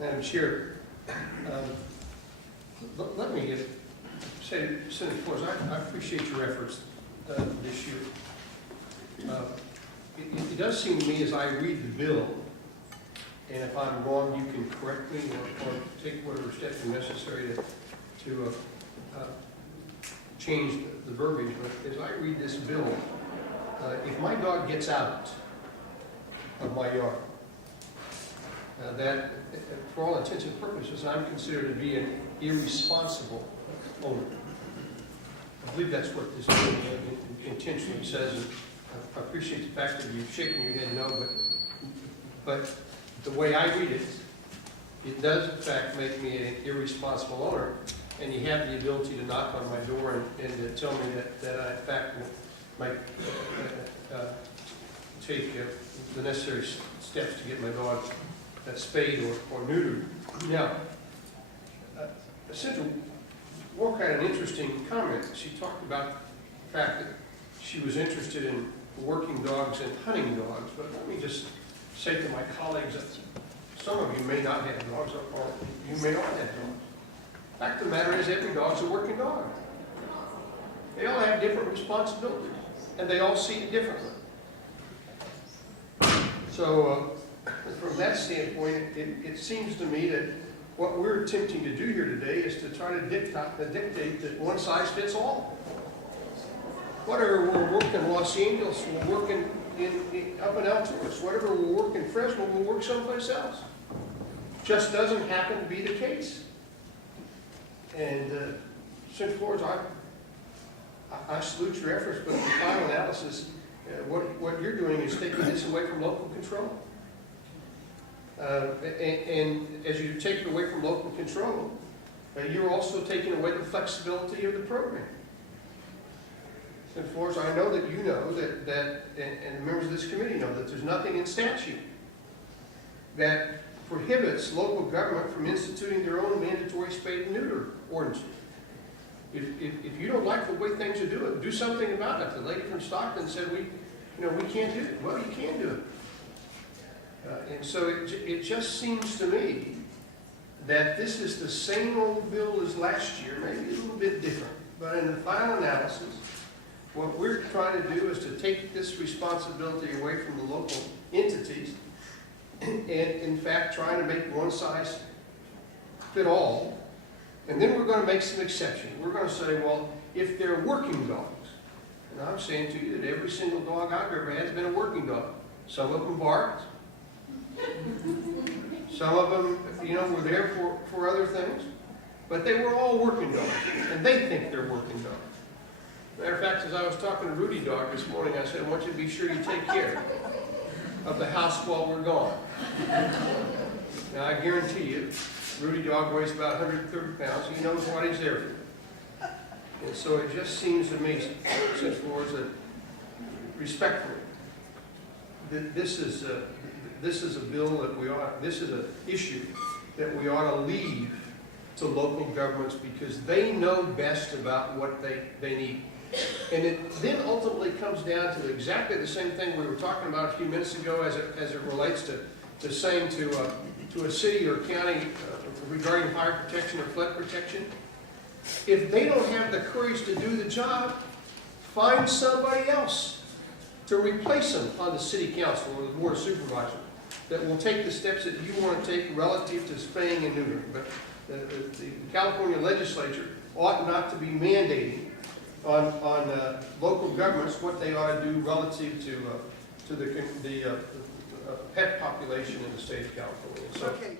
Madam Chair, let me say, Senator Flores, I appreciate your efforts this year. It does seem to me as I read the bill, and if I'm wrong, you can correct me or take whatever steps are necessary to change the verbiage. But as I read this bill, if my dog gets out of my yard, that for all intents and purposes, I'm considered to be an irresponsible owner. I believe that's what this bill intentionally says. And I appreciate the fact that you've shaken your head no, but the way I read it, it does in fact make me an irresponsible owner. And you have the ability to knock on my door and to tell me that I in fact might take the necessary steps to get my dog spayed or neutered. Now, Senator Walker had an interesting comment. She talked about the fact that she was interested in working dogs and hunting dogs, but let me just say to my colleagues that some of you may not have dogs, or you may not have dogs. The fact of the matter is every dog's a working dog. They all have different responsibilities, and they all see it differently. So from that standpoint, it seems to me that what we're attempting to do here today is to try to dictate that one size fits all. Whatever we'll work in Los Angeles, we'll work up in El Toros. Whatever we'll work in Fresno, we'll work someplace else. Just doesn't happen to be the case. And Senator Flores, I salute your efforts, but in the final analysis, what you're doing is taking this away from local control. And as you take it away from local control, you're also taking away the flexibility of the program. Senator Flores, I know that you know that and the members of this committee know that there's nothing in statute that prohibits local government from instituting their own mandatory spay and neuter ordinances. If you don't like the way things are doing, do something about it. The lady from Stockton said we can't do it. Well, you can do it. And so it just seems to me that this is the same old bill as last year, maybe a little bit different. But in the final analysis, what we're trying to do is to take this responsibility away from the local entities and in fact trying to make one size fit all. And then we're going to make some exceptions. We're going to say, well, if they're working dogs, and I'm saying to you that every single dog I've ever had has been a working dog. Some of them barked. Some of them, were there for other things. But they were all working dogs, and they think they're working dogs. Matter of fact, as I was talking to Rudy Dog this morning, I said, I want you to be sure you take care of the house while we're gone. Now, I guarantee you, Rudy Dog weighs about 130 pounds. He knows what he's there for. And so it just seems to me, Senator Flores, that respectfully, that this is a bill that this is an issue that we ought to leave to local governments because they know best about what they need. And it then ultimately comes down to exactly the same thing we were talking about a few minutes ago as it relates to saying to a city or county regarding fire protection or flood protection. If they don't have the courage to do the job, find somebody else to replace them on the city council or the board of supervisors that will take the steps that you want to take relative to spaying and neutering. But the California legislature ought not to be mandating on local governments what they ought to do relative to the pet population in the state of California. So, okay.